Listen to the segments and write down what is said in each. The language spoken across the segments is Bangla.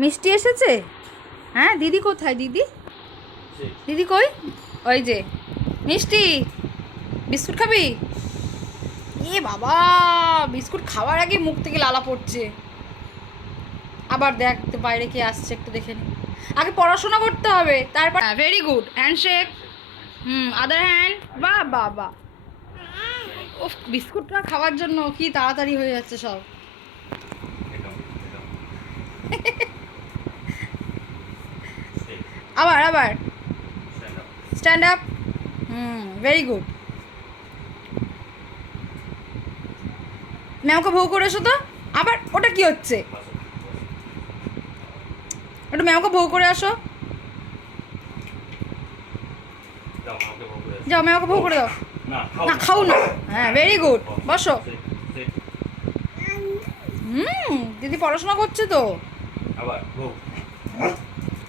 মিষ্টি এসেছে? হ্যাঁ, দিদি কোথায়? দিদি দিদি কই? ওই যে মিষ্টি, বিস্কুট খাবি? এ বাবা, বিস্কুট খাওয়ার আগে মুখ থেকে লালা পড়ছে। আবার দেখ তো বাইরে কে আসছে, একটু দেখে নি। আগে পড়াশোনা করতে হবে, তারপর very good handshake. Other hand. বাহ বাহ বাহ। ও, বিস্কুটটা খাওয়ার জন্য কি তাড়াতাড়ি হয়ে যাচ্ছে সব। আবার আবার স্ট্যান্ড আপ। Very good. ম্যামকে ভৌ করে এসো তো। আবার ওটা কি হচ্ছে? ওটা ম্যামকে ভৌ করে আসো। যাও ম্যামকে ভৌ করে দাও। না খাও না। হ্যাঁ, ভেরি গুড। বসো। দিদি পড়াশোনা করছে তো। আবার ভৌ।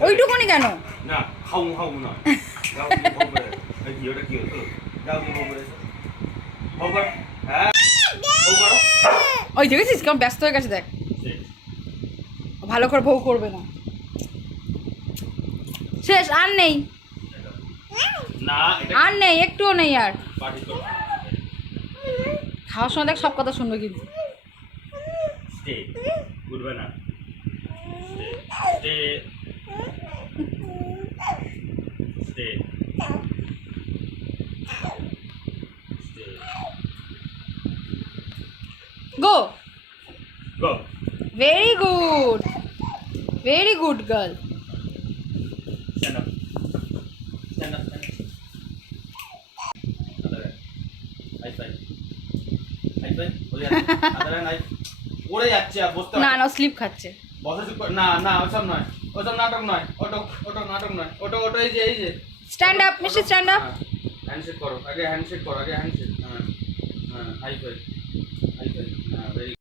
ওইটুকুনি কেন? না খাও খাও না। যাও ভৌ করে। এই কি ওটা কি হলো? যাও ভৌ করে এসো। ভৌ কর। হ্যাঁ। ভৌ করো। ওই দেখেছিস কেমন ব্যস্ত হয়ে গেছে, দেখ। ভালো করে ভৌ করবে না। শেষ, আর নেই। না এটা আর নেই, একটুও নেই আর। পার্টি করো। খাওয়ার সময় দেখ সব কথা শুনবে কিন্তু। স্টে উঠবে না। Stay stay stay go. Go. Very good, very good girl. Stand up stand up high five high five বলে আদারা নাই পড়ে যাচ্ছে আর বসতে না না, স্লিপ খাচ্ছে। বসে চুপ কর। না না ওসব নয়, ওসব নাটক নয়। ওটো ওটো নাটক নয়। ওটো ওটো এই যে stand up mister, stand up. Handshake করো আগে, হ্যান্ডশেক করো আগে, হ্যান্ডশেক। হ্যাঁ হ্যাঁ হাই ফাই।